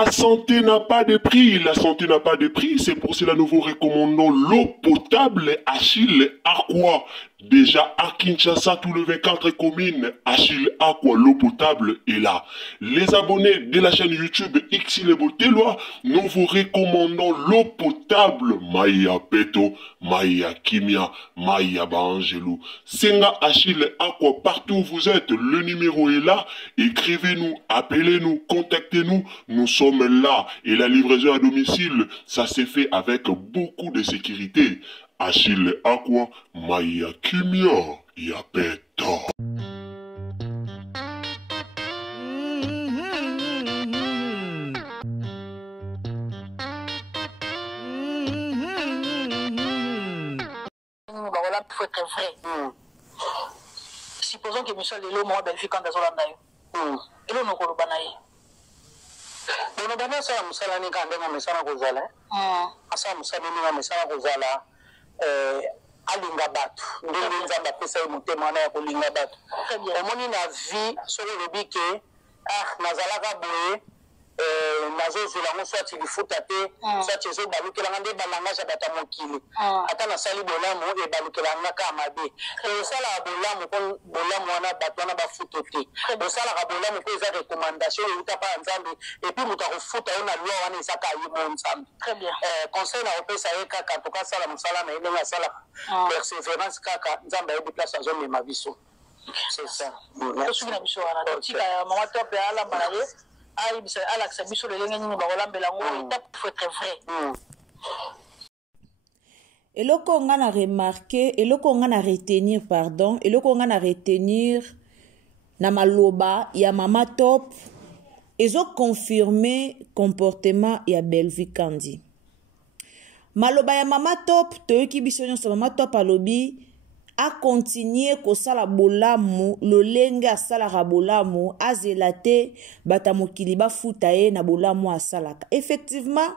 La santé n'a pas de prix, la santé n'a pas de prix, c'est pour cela que nous vous recommandons l'eau potable Achille Aqua. Déjà à Kinshasa, tous les 24 communes, Achille Aqua, l'eau potable est là. Les abonnés de la chaîne YouTube Xile Botelwa, nous vous recommandons l'eau potable Maya Peto, Maya Kimia, Maya Bangelou. Senga Achille Aqua, partout où vous êtes, le numéro est là. Écrivez-nous, appelez-nous, contactez-nous, nous sommes là. Et la livraison à domicile, ça s'est fait avec beaucoup de sécurité. Achille Aqua, Maya Kimia, Yapeto. Il faut être vrai. Supposons que Michel Lelo m'a belle fille quand elle est là. Et là, nous avons Bono bana sa musala ni kande nga mesana kozala asa musala ni nga mesana kozala alinga batu ndenge nzamba pesa mutema na ya kolinga batu omoni na vie soko lobi ke nazalaka boye nazozela ngo soit lifuta te soit ezobalukelanga nde balangage ya bato ya mokili ata nasali bolamu ebalukelanga kaka mabe osalaka bolamu wana bato wana bafuta te osalaka bolamu mpo eza recommandation euta mpa ya nzambe epui moto akofuta yo na loi wana ezaka ye mo nzambe conseil na kopesa ye kaka tokasala mosala na ye ndenge asalaka persévérance kaka nzambe ayebi place azomema biso c'est ça tosuki na biso wana totika ya mama top ya alamba na ye alakisa biso lelenge nini bakolambela ngo étape faut être vrai. Eloko nga na remarquer, eloko nga na retenir pardon, eloko nga na retenir na maloba ya mama top ezo confirmer comportement ya Belle-Vie Kandi. Maloba ya mama top toyoki biso nyonso mama top alobi a continuer kosala bolamu lolenge asalaka bolamu azelate bata mokili bafuta ye na bolamu asalaka. Effectivement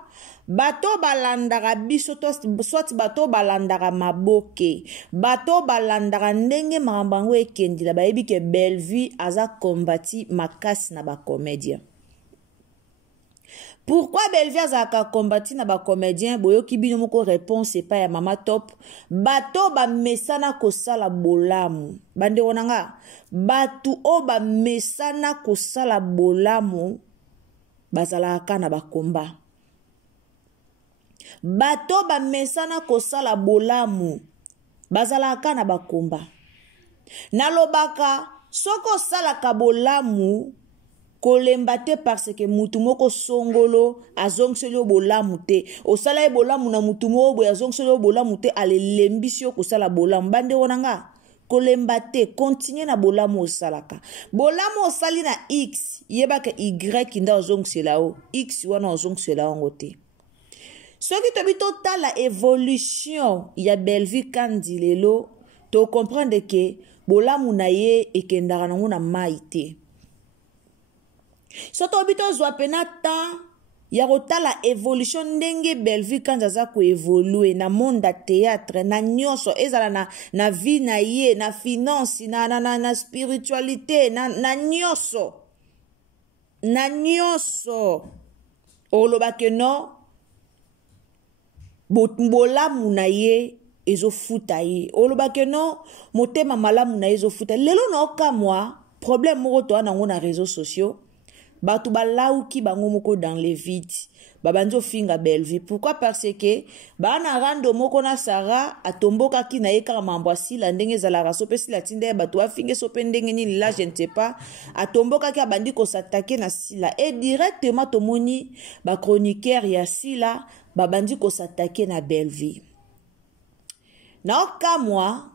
bato balandaka biso to soit bato balandaka maboke bato balandaka ndenge makambo yango ekendela bayebi ke Belle-Vie aza kombati makasi na bacomédien. Pourquoi Belle-Vie azaka kombati na ba comédien boyoki bino moko réponse pa ya mama top bato ba mesana kosala bolamu bande onanga batu o ba mesana kosala bolamu bazalaka na bakomba bato ba mesana kosala bolamu bazalaka na bakomba nalobaka soko salaka bolamu kolemba te parce que mutu moko songolo azongselo bolamu te osala bolamu na mutu moko boya azongselo bolamu te alelembisi kosala bolamu bande wonanga kolemba te continue na bolamu osalaka bolamu osali na x yebaka y nda ozongsela o x wana ozongsela ngo te soki tobi totala évolution ya Belle-Vie Kandi lelo to comprendre que bolamu na ye ekendaka nango na mai te. Soto bito zwa pena temps ya kotala évolution ndenge Belle-Vie Kandi aza ko évoluer na monde ya théâtre na nyonso ezala na vie na ye na finance na spiritualité na nyonso oloba ke no bolamu na ye ezofuta ye oloba ke no motema malamu na ye ezofuta lelo na okamwa problème moko to ana ngo na réseaux sociaux batu balauki bango moko dans les vides babanzo finga Belle-Vie. Pourquoi? Parce que bana rando moko na Sarah atomboka ki na yeka mambo asila ndenge zalaka sope sila tinde batu afinge sope ndenge ni là je ne sais pas atomboka ki abandi ko s'attaquer na sila et directement tomoni ba chroniqueur ya sila babandi ko s'attaquer na Belle-Vie. Na okamwa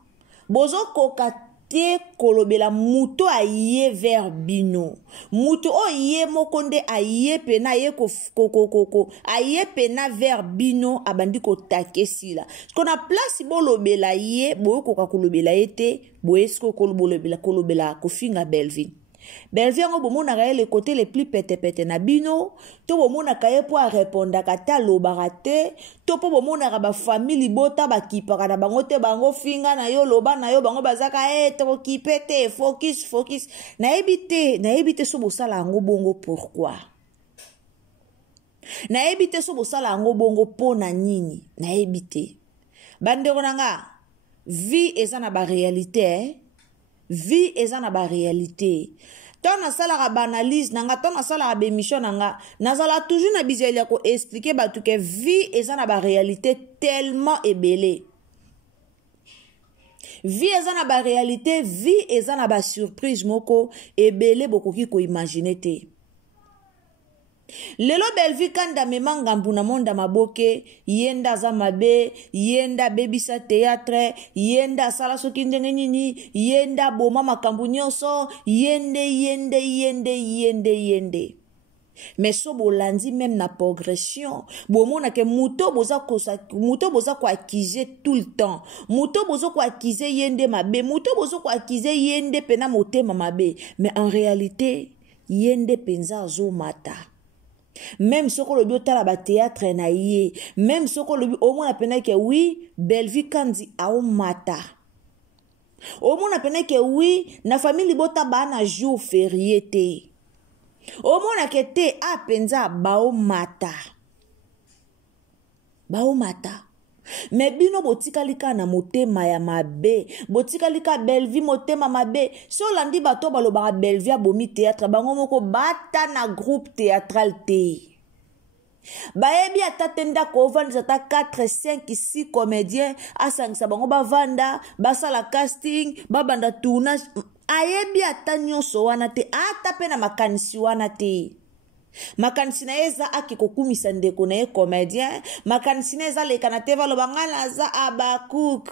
bozo koka te kolobela muto aye vers bino muto oye mokonde aye pena ye aye pena vers bino abandi ko takesila kona place bolobela ye boyo koka kolobela ete boyesko kolobela kofinga Belle-Vie. Belle-Vie ngo bomona ka le côté le plus pete na bino to bomona ka ye po répondre ka ta lobaka te to po bomona ka ba famille bota ba kipaka na bango te bango finga na yo loba na yo bango bazaka to kipete focus na ebite so bosala ngo bongo pourquoi nayebi te so bosala yango bongo mpo na nini nayebi te. Bandeko nanga vie eza na ba réalité vie eza na ba réalité. Tant nasalaka ba analyse nanga tant nasalaka ba émission nanga nazala toujours na bizeli ya ko expliquer batu ke vie eza na ba réalité tellement ebele. Vie eza na ba réalité, vie eza na ba surprise moko ebele bokoki ko imaginer te. Lelo Bellevue kanda memanga mbuna monda maboke yenda za mabe yenda bebisa théâtre yenda sala soki ndenge nini yenda boma makambu nyonso yende. Mais so bolandi même na progression bomona ke muto boza ko accuser tout le temps, muto boza ko accuser yende mabe, muto boza ko accuser yende pena motema mabe, mais en réalité yende penza zo mata. Même ce que le bio tala ba théâtre na yé, même ce que le bio au moins pena ke oui Bellevue kandi a o mata. Au moins pena ke oui na famille bota ba na jour férié te. Omona kete a penza bao mata. Me bino botikalika na motema ya mabe. Botikalika Bellevue motema mabe. So landi bato balobara Bellevue abomi théâtre. Bango moko bata na groupe théâtral te. Baebi atatenda ko vanda ta 4, 5, 6 comédiens. Asangisa bango bavanda. Basala casting. Babanda tournage. Ayebi ata nyonso wana te ata pe na makanisi wana te. Makanisi na eza akikokumisa ndeko na ye comédien, makanisi na eza leka na te valoba ngana za abakuk.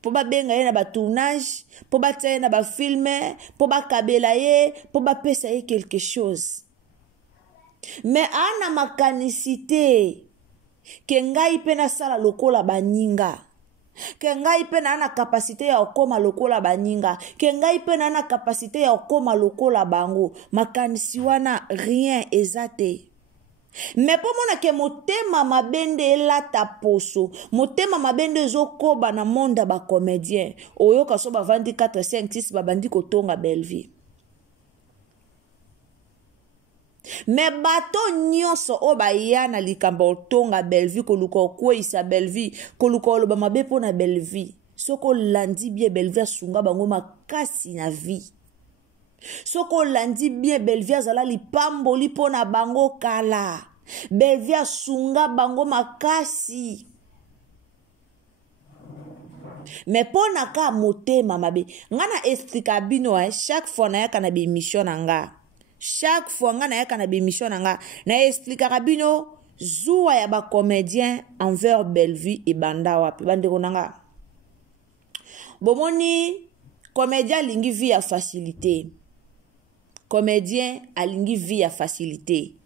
Po ba benga ye na ba tournage, po ba tia ye na ba filme, po ba kabela ye, po ba pesa ye quelque chose. Mais ana makanisi te ke ngai pe na sala lokola baninga. Ke ngai pe na capacité ya okoma lokola baninga, ke ngai pe na capacité ya okoma lokola bango, makanisi wana rien ezate. Mais po mona ke motema mabende elata poso, motema mabende zokoba na monde ba comédien, oyoka so ba 24, 5, 6 babandi kotonga Bellevue. Me bato nyonso o ba yana likambo otonga Bellevue koluka okweisa Bellevue koluka oloba mabe po na Bellevue soko landi bien Bellevue asunga bango makasi na vie soko landi bien Bellevue azala lipamboli po na bango kala Bellevue asunga bango makasi. Mais po na ka motema mabe ngana explica bino chaque fois na yaka na émission nanga. Chaque fois nga na yaka na bémission nanga na expliquera bino zuwa ya ba comédien envers Bellevue et banda wapi bandeko nanga. Bomoni comédien lingi vie à facilité. Comédien alingi vie à facilité.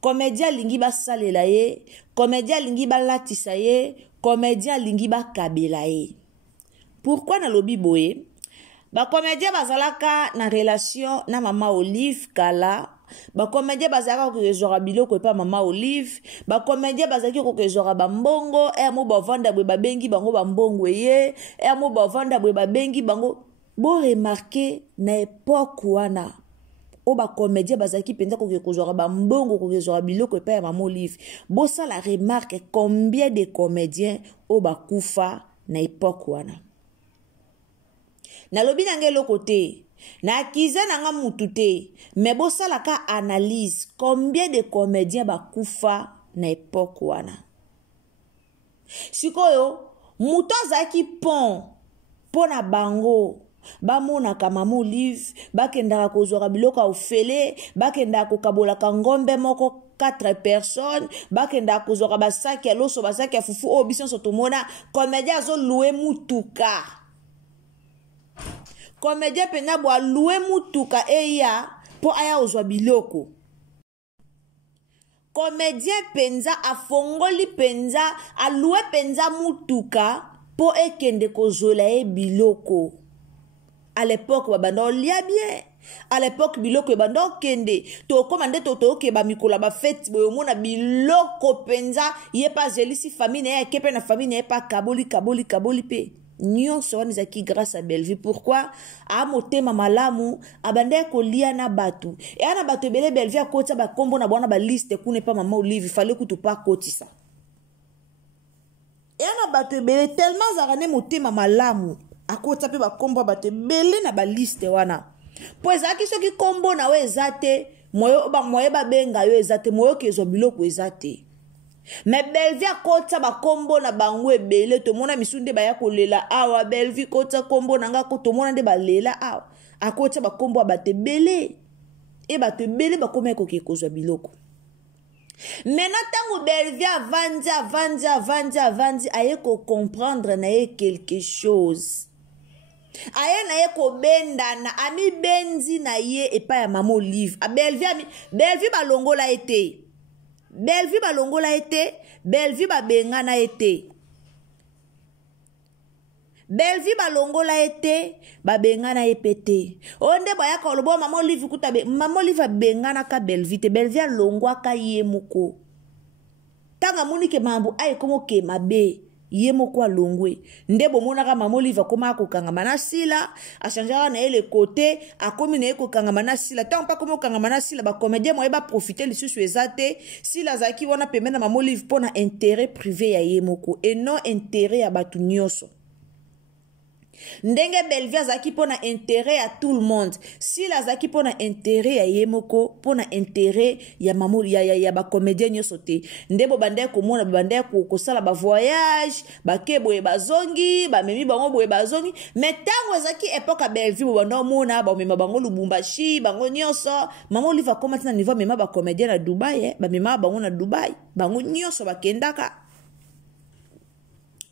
Comédien lingi ba salela ye, comédien lingi ba latisa ye, comédien lingi ba kabela ye. Pourquoi na lobi boye? Ba comédien bazalaka na relation na mama Olive kala. Ba comédien bazalaka ko ezora biloko pa mama Olive. Ba comédien bazalaki ko ezora bambongo, mo bavanda bwe babengi bango bambongo ye, mo bavanda bwe babengi bango. Bo remarquer na époque wana. O ba comédien bazalaki penza ko ezora bambongo ko ezora biloko pa mama Olive. Bo ça la remarque combien de comédiens o ba kufa na époque wana. Na lobi nangelo côté na kiza nanga mutute mais bo sala ka analyse combien de comédiens ba kufa na époque wana. Sikoyo muto zaki pon na bango ba mona kama Mama Olive bakenda ko zora biloko ofele bakenda ko kabola ka ngombe moko 4 personnes bakenda ko zora basaki ya loso basaki ya fufu o biso sotomona comédien zo louer mutuka. Comédien pena bo louer mutuka eya po aya ozwa biloko. Comédien penza afongoli penza a louer penza mutuka po ekende kozola e biloko. À l'époque babanda lia bien. À l'époque biloko banda kende to komande to ke ba mikola ba fête boyo mona biloko penza ye pa jelisi famille na kepe na famille na pa kaboli pe. nyonso wana ezalaki grâce à Bellevue. Pourquoi? Motema malamu abandaki kolia na bato eya na bato ebele Bellevue akotisa bakombo na bwana baliste kuna epa mama Olive fallait kutu pa akotisa eya na bato ebele tellement azalaka ne motema malamu akotisa mpe bakombo ya bato ebele na baliste wana po ezalaki soki kombo na yo eza te moye babenga yo eza te moyo kezwa biloko eza te. Mais Bellevue akotisa bakombo na bango ebele tomona misu nde baya kolela awa Bellevue kotisa kombo na nga ko tomona nde balela awa akotisa bakombo ya bato ebele e bato ebele bakoma koki kozwa biloko. Maintenant tango Bellevue avandi aye ko comprendre na ye quelque chose. Aye na ye ko benda na ami benzi na ye epa ya mama Olive. Bellevue balongola ete. Bellevue balongola ete, Bellevue babengana ete. Bellevue balongola ete, babengana epete. Onde baya ka lobo mama Olive kutabe, mama Olive bengana ka Bellevue te, Bellevue longwa ka ye moko. Tanga muni ke mambo ay komo ke mabe. Ye moko alongwe ndebo monaka mama Olive akoma akokangama na sila achangeaka na ye le côté akomi na ye kokangama na sila ntango mpa komi okangama na sila bacomédien moye baprofite lisusu eza te sila azalaki wana pembeni na mama Olive mpo na intérêt privé ya ye moko et non intérêt ya bato nyonso. Ndenge Bellevue azalaki mpo na intérêt ya tout le monde sila azalaki mpo na intérêt ya ye moko mpo na intérêt ya mama ya bacomédien nyonso te ndebo bandaki komona bandaki kosala bavoyage bake boye bazongi bamemi bango boye bazongi mais ntango ezalaki époque ya Bellevue banda omona bamema bango Lubumbashi bango nyonso mama Olive akoma tina niveau amema bacomédien na Dubai bamema bango na Dubai bango nyonso bakendaka.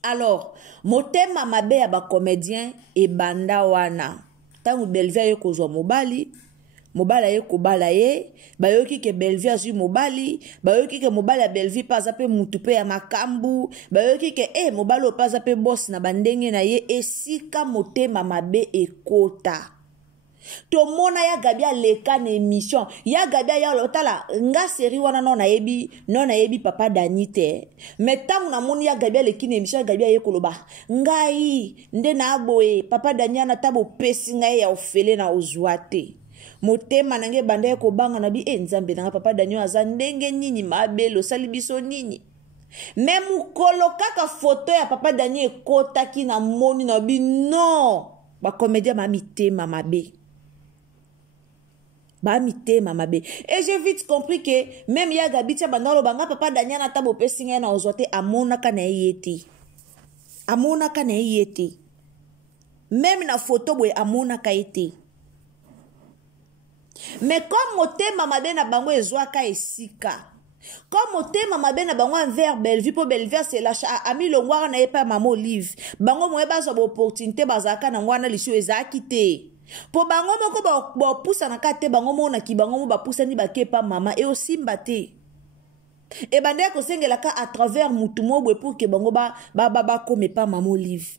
Alors, motema mabe ya bacomédien e banda wana. Tangu Bellevue aye kozwa mobali aye kobala ye, bayoki ke Bellevue azwi mobali, bayoki ke mobali ya Bellevue pa aza pe mutu pe ya makambu, bayoki ke mobali o pa aza pe boss na bandenge na ye esika motema mabe ekota. Tomona ya Gabia leka na émission ya Gabia ya lotala nga série wana non na yebi papa Danite mais tangu na moni ya Gabia leki na émission ya Gabia ye koloba ngai nde na boye papa Dania na tabo pesi ngai ya ofele na ozwate motema nange banda ko banga na bi nzambe na papa Dania aza ndenge nini mabelo sali biso nini même mukolo kaka photo ya papa Dania ekotaki na moni na bi non ba comédien mamitema mabe. Et j'ai vite compris que même ya Gabitia bandalo banga papa Dania na tabo pesinga na ozote amonaka na yete. Amonaka na yete. Même na photo boy amonaka yete. Mais comme motema mabe na bango ezwaka esika. Comme motema mabe na bango envers Bellevue po Bellevue c'est la ami longwara na epa mama Olive. Bango moye bazo bo opportunité bazaka na ngwana lisho ezaki te. Po bango moko ba poussa na kate bango mona ki bango mo ba poussa ni bakepa mama e osimba te. E bande ko sengela ka à travers mutu mo bwe pour que bango ba comme pa mama Olive.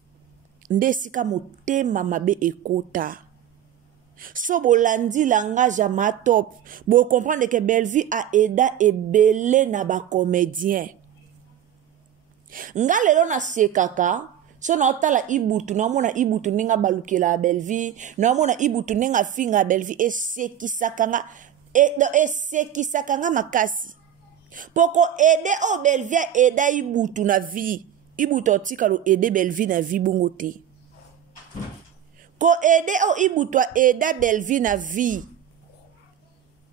Ndesika motema mabe ekota. So bolandi langage à ma top. Bo comprendre que Bellevue a aidé ebele na ba comédien. Nga lelo na sekaka so na otala ibutu na mona ibutu ninga balukela Bellevue na mona ibutu ninga finga Bellevue esekisakanga makasi poko ede o Bellevue eda ibutu na vie ibutu otika lo ede Bellevue na vie bongo te ko ede o ibutu eda Bellevue na vie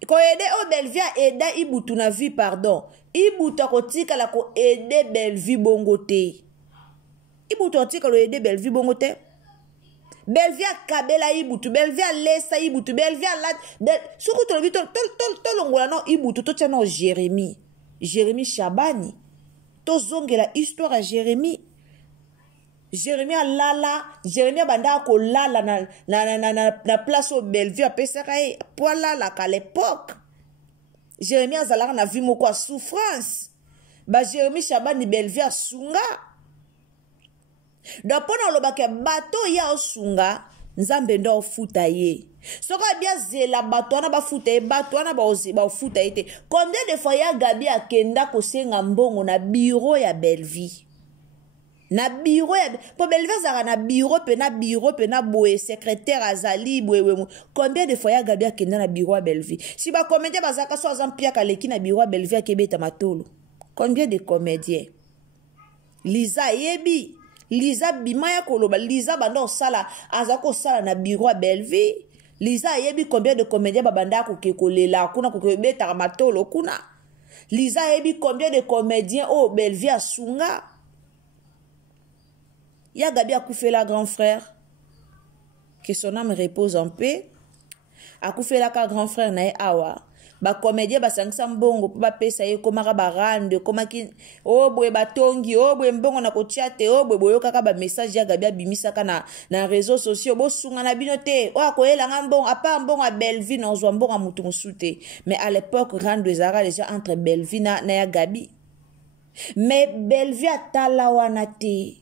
ko ede o Bellevue eda ibutu na vie pardon ibutu kotika la ko ede Bellevue bongo te. Ibutu otika lo ede Bellevue bongo te. Bellevue kabela ibutu, Bellevue lesa ibutu, Bellevue la suku to bito to longola no ibutu to tano Jérémie Chabani. To zongela histoire à Jérémie alala, Jérémie banda ko lala na place au Bellevue a pesaka e po lala ka l'époque. Jérémie azalaka na vie moko a souffrance. Ba Jérémie Chabani Bellevue a sunga. Donc pendant le bac bateau ya osunga nzambe ndo ofuta ye soka bia zela bateau na ba futa ye bateau na ba ofuta ye te combien de fois ya Gabi akenda kosenga mbongo na bureau ya Bellevue na bureau po Bellevue azaka na bureau pe na boye secrétaire azali boye combien de fois ya Gabi akenda na bureau ya Bellevue si ba comédien bazaka so azampia kaleki na bureau ya Bellevue akebeta matolo combien de comédiens Liza yebi Liza bimaya koloba Liza banda osala azako sala na bureau ya Bellevue Liza yebi combien de comédiens babanda ko kekolela kuna ko kebeta matolo kuna Liza yebi combien de comédiens au Bellevue asunga Ya Gabi a coupé la grand frère. Que son âme repose en paix. A coupé la grand frère na awa. Ba comédien ba sangsa mbongo ba pesa ye komaka barande komaki o boye batongi o boye mbongo na kotiate o boye kaka ba message ya Gabi abimisaka na réseaux sociaux bo sunga na binote o akoyela mbongo apa mbongo a Bellevue na zwa mbongo mutu musute mais à l'époque rande zara déjà entre Bellevue na ya Gabi mais Bellevue atala wana te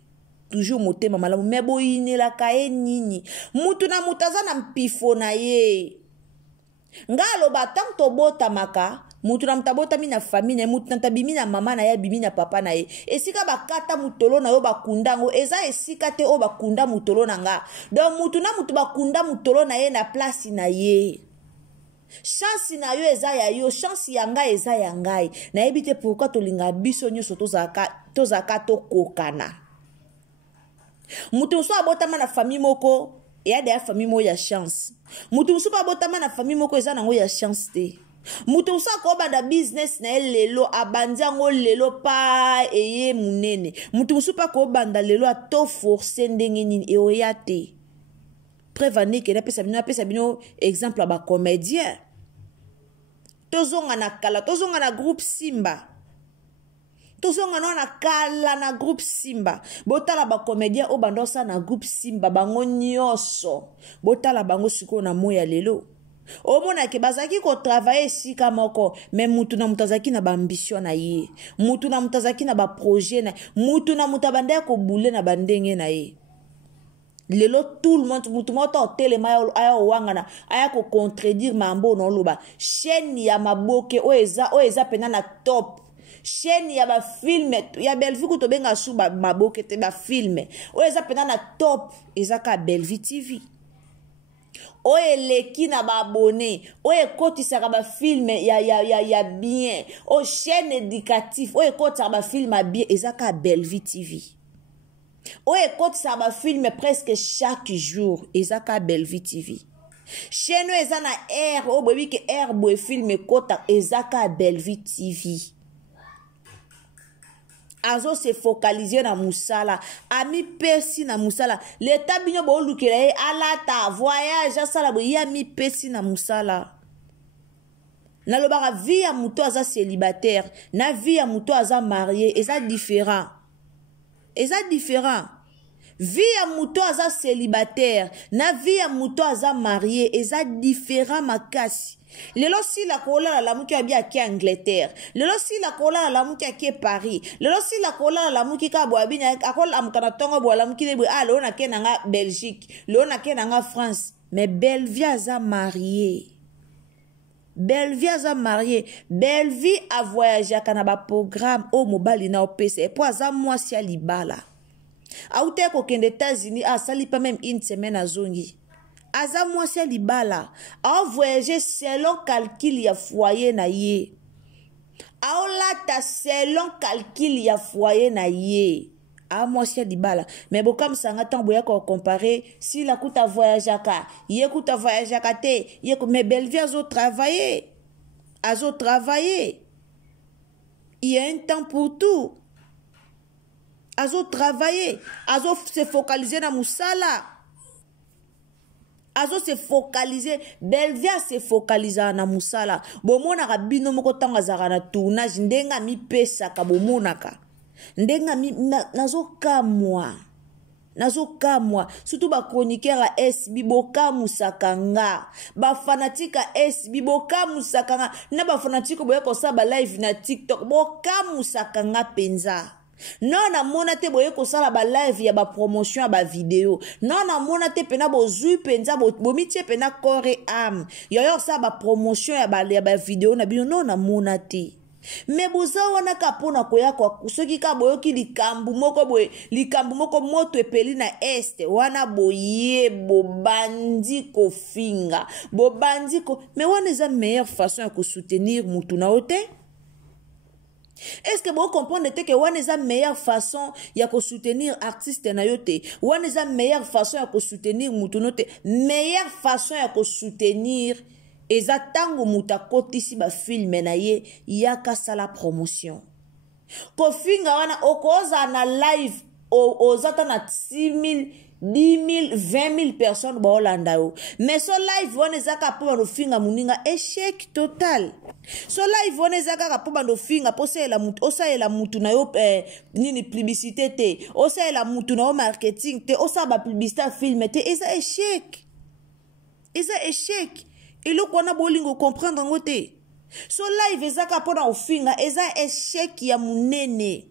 toujours motema malamu me boyinela kae nini mutu na mutaza na mpifo na ye ngalo batang to bota maka mutu na mtabota mina famille mutu na tabimi na mama na ye bimi na papa na ye esika bakata mutolo na yo bakundango eza esika te o bakunda mutolo na nga donc mutu na mutu bakunda mutolo na ye na place na ye chance na yo eza ya yo chance ya ngai eza ya ngai na ebite pourquoi tolinga biso nyoso tozaka tokokana Mutu so abotama na famille moko ya de famille mo ya chance. Mutu so abotama na famille moko eza nango ya chance te. Mutu so ko banda business na lelo abandia ngo lelo pa eye munene. Mutu so pa ko banda lelo a to forcer ndenge nini e oya te. Prévenir que na pesa bino exemple ba comédien. Tozonga na kala, tozonga na groupe Simba. Tozonga na kala na groupe Simba. Botala ba comédien o bandosa na groupe Simba bango nyoso. Botala bango siko na moya lelo. O mona ke bazaki ko travailler sika moko, mais mutu na mutazaki na ba ambition na ye. Mutu na mutazaki na ba projet na. Mutu na mutabanda ko boule na bandenge na ye. Lelo tout le monde mutu moto telema aya wangana aya ko contredire mambo no loba. Chaîne ya maboke o eza pena na top. Chaîne ya ba film ya Bellevue ko to benga su ba maboke te ba film o eza pena na top eza ka Bellevue TV o eleki na ba abonné o ekotisa ka ba film ya bien o chaîne éducative o ekotisa ba film bien eza ka Bellevue TV o ekotisa ba film presque chaque jour eza ka Bellevue TV chaîne eza na air o bobi ke air bo film ekota eza ka Bellevue TV Azo se focaliser na musala ami pesi na musala l'état binyo bo lukele alata voyage asala bo ya mi pesi na musala na lobaka vie ya muto aza célibataire na vie ya muto aza marié eza différent vie ya muto aza célibataire na vie ya muto aza marié eza différent makasi Lelo si la kola la muki abi aki Angleterre. Lelo si la kola la muki aki Paris. Lelo si la kola la muki ka bo abi akol amkana tongo bo la muki de lo na ke nanga Belgique, lo na ke nanga France. Mais Bellevue aza marié. Bellevue a voyagé à kanaba programme au mobile na opese et pour aza mwasi ya libala. Aute ko kende États-Unis a sali pas même une semaine à zongi. Aza mwasi libala a voyagé selon calcul ya foyer na ye a olata selon calcul ya foyer na ye a mwasi libala mais bokam sanga tan boya ko comparer si la kuta voyageaka ye kuta voyageaka te ye ko mais Bellevue azo travailler il y a un temps pour tout azo travailler azo se focaliser na musala Azo se focaliser, Bellevue se focaliser na musala. Bomona rabino moko tanga zara na tournage ndenga mi pesa ka bomona ka. Ndenga mi nazo kamwa. Surtout ba chroniqueur a SB boka musakanga. Ba fanatique a SB boka musakanga. Na ba fanatique boya ko sa ba live na TikTok boka musakanga penza. Non na mona te boye ko sala ba live ya ba promotion ya ba vidéo non na mona te pena bo zui penza bo mitie pena corps et âme yo sa ba promotion ya ba vidéo na bino non na mona te me boza wana ka pona koya kwa soki ka boyoki likambu moko moto epeli na este wana boye bobandi kofinga bobandi ko me wana eza meilleure façon ya kosoutenir mutu na yo te. Est-ce que vous comprenez que wana eza meilleure façon ya soutenir artiste na yo te wana eza meilleure façon ya soutenir mutu no te meilleure façon ya soutenir eza tango muta kotisi ba film na ye yaka sala promotion kofinga wana okoza na live ozata na 6,000 10,000 20,000 personnes ba olanda yo mais so live wana eza ka po bano finga muninga échec total. So live wana eza ka po bano finga po osaela mutu na yo nini publicité te osaela mutu na yo marketing te osa ba publicité film te eza échec eloko wana bolingo comprendre ngo te. So live eza ka po na ofinga eza échec ya munene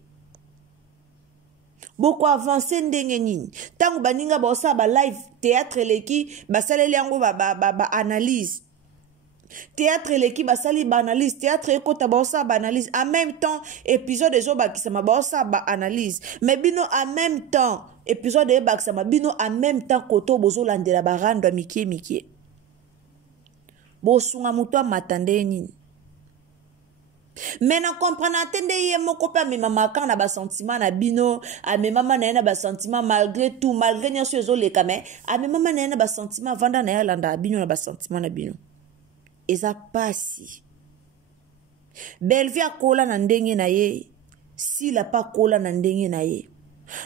boko avancer ndenge nini tango baninga baosa ba live théâtre leki basaleli yango ba analyse théâtre leki basali ba analyse théâtre ekota baosa ba analyse en même temps épisode ezobakisama baosa ba analyse mais bino en même temps épisode ebakisama bino en même temps koto bozolandela barando mikie bosunga muto amatande nini. Mais na comprendre atende ye moko pa me mamaka na ba sentiment na bino a me mama na ba sentiment malgré tout malgré nyoso ezo leka mais a me mama na ba sentiment vanda na landa bino na ba sentiment na bino eza pasi Belvi akola na ndenge na ye si la pa kola na ndenge na ye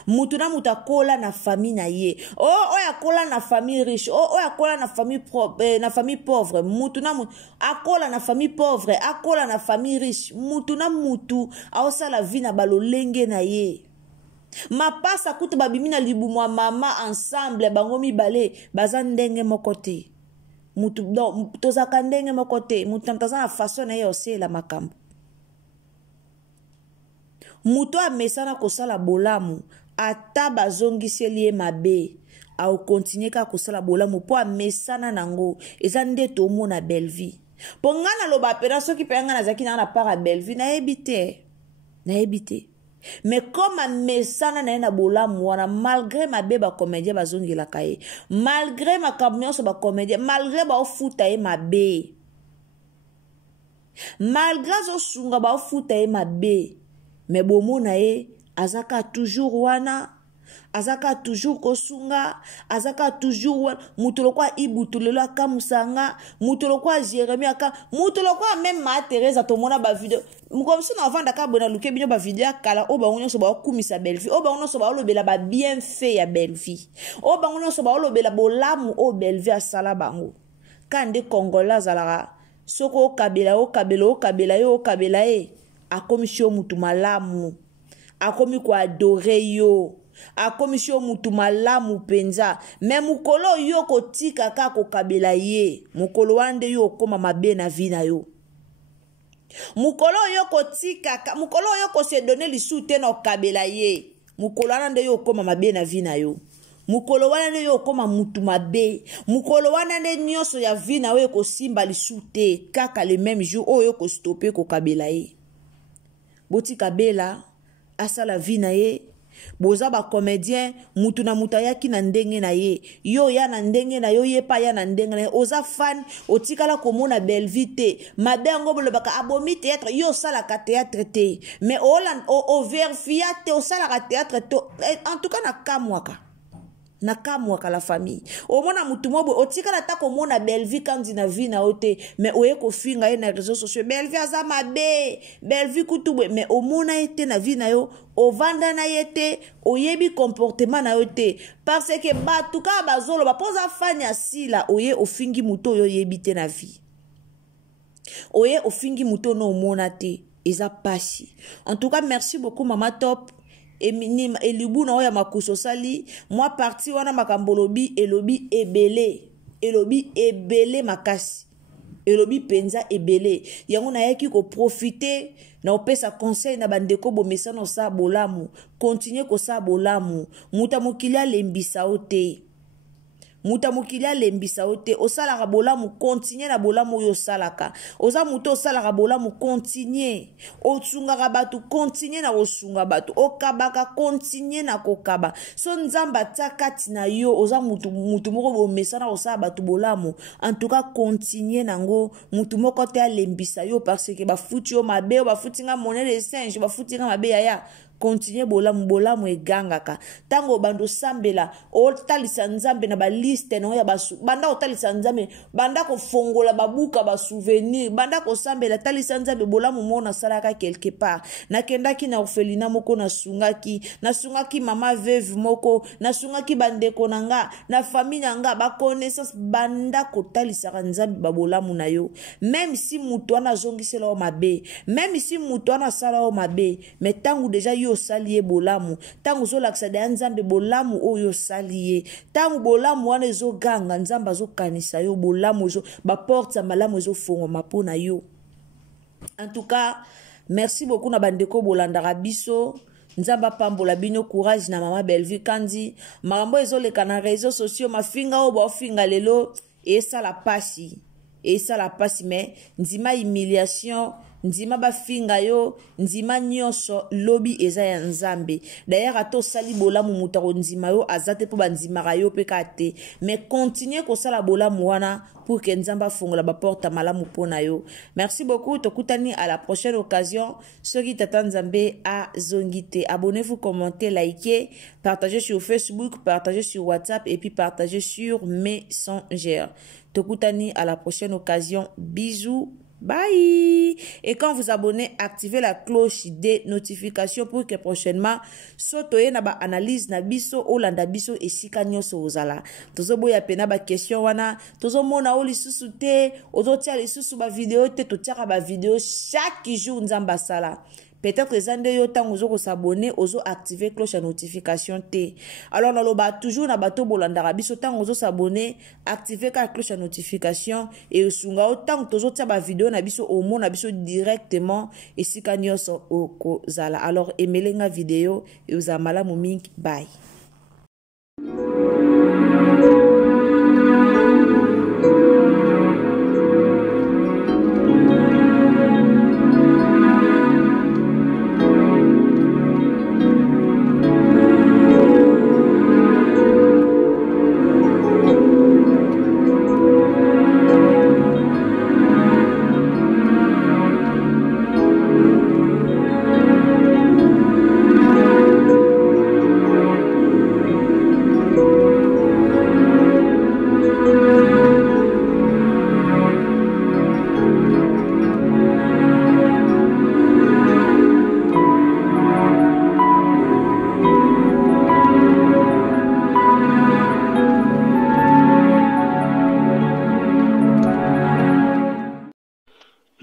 mutu na muta kola na famille na ye oya kola na famille riche oya kola na famille pauvre mutu na mutu akola na famille pauvre akola na famille riche mutu na mutu aosa la vie na balolenge na ye mapasa kutu babimi na libumwa mama ensemble bango mibale baza ndenge moko te mutu tozaka ndenge moko te mutu ntaza na façon na ye osela makambo muto amesana kosala bolamu ata bazongiseli ye mabe au continue ka kosala bolamu po amesana nango eza nde tomona Belvi po ngana loba pera soki pe ngana zaki na para Belvi na ebite mais comme amesana na bolamu wana malgré mabe ba comédien bazongela kaye malgré makamyo so ba comédien malgré ba ofuta ye mabe malgré zo sunga ba ofuta ye mabe mais bomona ye azaka toujours wana azaka toujours kosunga azaka toujours wana mutolo kwa ibutulelo akamusanga mutolo kwa Jérémie aka mutolo kwa même ma Teresa tomona ba video mukomsi na vanda ka bona luke binyo ba video akala o bango nyonso ba kumisa Belvi o bango nyonso ba lobela ba bien fait ya Belvi o bango nyonso ba lobela bolamu o Belvi asala bango kande Kongola zalaka soko kabela ye akomi sho mutu malamu akomi kwa adore yo akomi sho mutu malamu penza me mukolo yo kotika ka kokabela ye mukolo wande yo koma mabe na vi na yo mukolo yo kotika ka mukolo yo ko se donner lisu te no kabela ye mukolo wande yo koma mabe na vi na yo mukolo wana nde yo koma mutu mabe mukolo wana nde nyonso ya vi na yo ko simba lisu te kaka le même jour oyo ko stopper ko kabela ye boti kabela asala vie na ye boza ba comédien mutu na muta yaki na ndenge na ye yo ya na ndenge na yo ye pa ya na ndenge na ye oza fan otikala komona Belvi te mabengo bolobaka abomi théâtre yo sala ka théâtre te mais o verifia te o sala ka théâtre te en tout cas na kamwaka la famille omona mutu mobo otikala ta komona Belvi kandi na vie na ote mais oye ko finga ye na réseaux sociaux Belvi aza mabe Belvi kutubwe mais omona ete na vie na yo ovanda na yete oyebi comportement na yote parce que batuka bazolo bapoza fanya asila oye ofingi muto yo yebite na vie oye ofingi muto no omona te eza pasi. En tout cas merci beaucoup Mama Top et libu na oya makuso sali moi parti wana makambolobi elobi ebele makasi elobi penza ebele yango na yaki ko profiter na opesa conseil na bandeko bomesa no sa bolamu continuer ko sa bolamu muta mokili alembisa ote muta mokili alembisa yo te osalaka bolamu continue na bolamu oyo osalaka oza mutu osalaka bolamu continue osungaka bato continue na kosunga bato okabaka continue na kokaba so nzambe atia kati na yo oza mutu moko bomesana kosala bato bolamu en tout cas continue nango mutu moko te alembisa yo parce que bafuti yo mabe o bafuti nga monnaie de singe bafuti nga mabe yaya continue bolamu egangaka tango bando sambela otalisa nzambe na baliste no ya basu banda otalisa nzambe banda ko fongola babuka ba souvenir banda ko sambela talisa nzambe bolamu mona salaka quelque part nakendaki na orphelina moko nasungaki mama veuve moko nasungaki bandeko nanga na famille nanga ba connaissance banda ko talisa nzambe babolamu na yo même si mutu ana zongisela o mabe même si mutu ana sala o mabe mais tango déjà yo saliye bolamu tangu zo laksa de nzambe bolamu oyo saliye tangu bolamu wana ezo ganga nzamba zo kanisa yo bolamu zo ba porte malamu ezo fongo mapona yo. En tout cas merci beaucoup na bandeko bolandaka biso nzamba pambola bino courage na mama Bellevue Kandi makambo ezo leka na réseaux sociaux mafinga o ba finga lelo esa la pasi mais ndima humiliation ndima bafinga yo ndima nyonso lobi eza ya nzambe d'ailleurs ato sali bolamu mutako ndima yo azate po bandima yo pekate mais continuez ko sala bolamu wana pour que nzamba fongola ba porte malamu pona yo. Merci beaucoup tokutani à la prochaine occasion soki tata nzambe a zongite abonnez-vous, commentez, likez, partagez sur Facebook, partagez sur WhatsApp et puis partagez sur Messenger. Tokutani à la prochaine occasion. Bisous. Bye. Et quand vous abonnez, activez la cloche des notifications pour que prochainement sotoye na ba analyse na biso olanda biso esika nyonso ozala. Tozo boya pena ba question wana, tozo mona o lisusu te, ozo tia lisusu ba vidéo te, to tia ba vidéo chaque jour nzamba sala. Peut-être les gens yo tant ozo s'abonner, ozo activer cloche de notification T. Alors na loba toujours na bato bolanda biso tant ozo s'abonner, activer la cloche de notification et sunga autant tozo tia ba vidéo na biso au monde na biso directement et si kanyoso oko zala. Alors aimez la vidéo et uzamala mumink bye.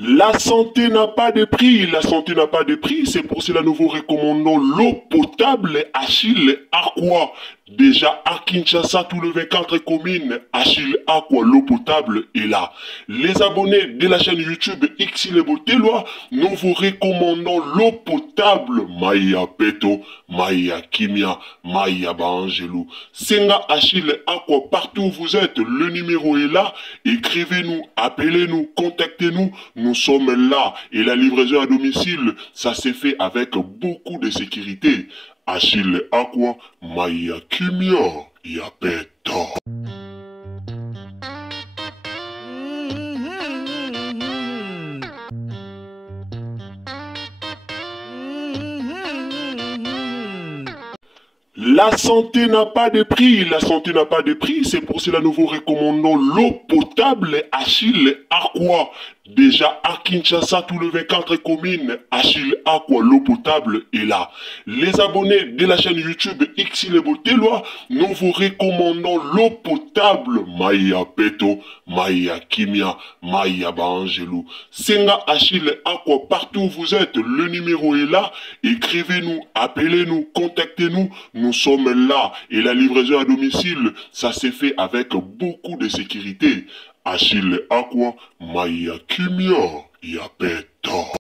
La santé n'a pas de prix, la santé n'a pas de prix, c'est pour cela nous vous recommandons l'eau potable Achille Aqua. Déjà à Kinshasa, tout le 24 communes, Achille Aqua, l'eau potable est là. Les abonnés de la chaîne YouTube X les Botelois, nous vous recommandons l'eau potable Maya Peto, Maya Kimia, Maya Bangelou. Senga Achille Aqua, partout où vous êtes, le numéro est là. Écrivez-nous, appelez-nous, contactez-nous, nous sommes là. Et la livraison à domicile, ça s'est fait avec beaucoup de sécurité. Achille Aqua, Maya Kimia, Yapeto. La santé n'a pas de prix, la santé n'a pas de prix, c'est pour cela nous vous recommandons l'eau potable Achille Aqua. Déjà à Kinshasa, tout le 24 communes, Achille Aqua, l'eau potable est là. Les abonnés de la chaîne YouTube X les Botelois, nous vous recommandons l'eau potable Maya Peto, Maya Kimia, Maya Bangelou. Senga Achille Aqua, partout où vous êtes, le numéro est là. Écrivez-nous, appelez-nous, contactez-nous, nous sommes là. Et la livraison à domicile, ça s'est fait avec beaucoup de sécurité. Achille Aqua, Maya Kimia, Yapeto.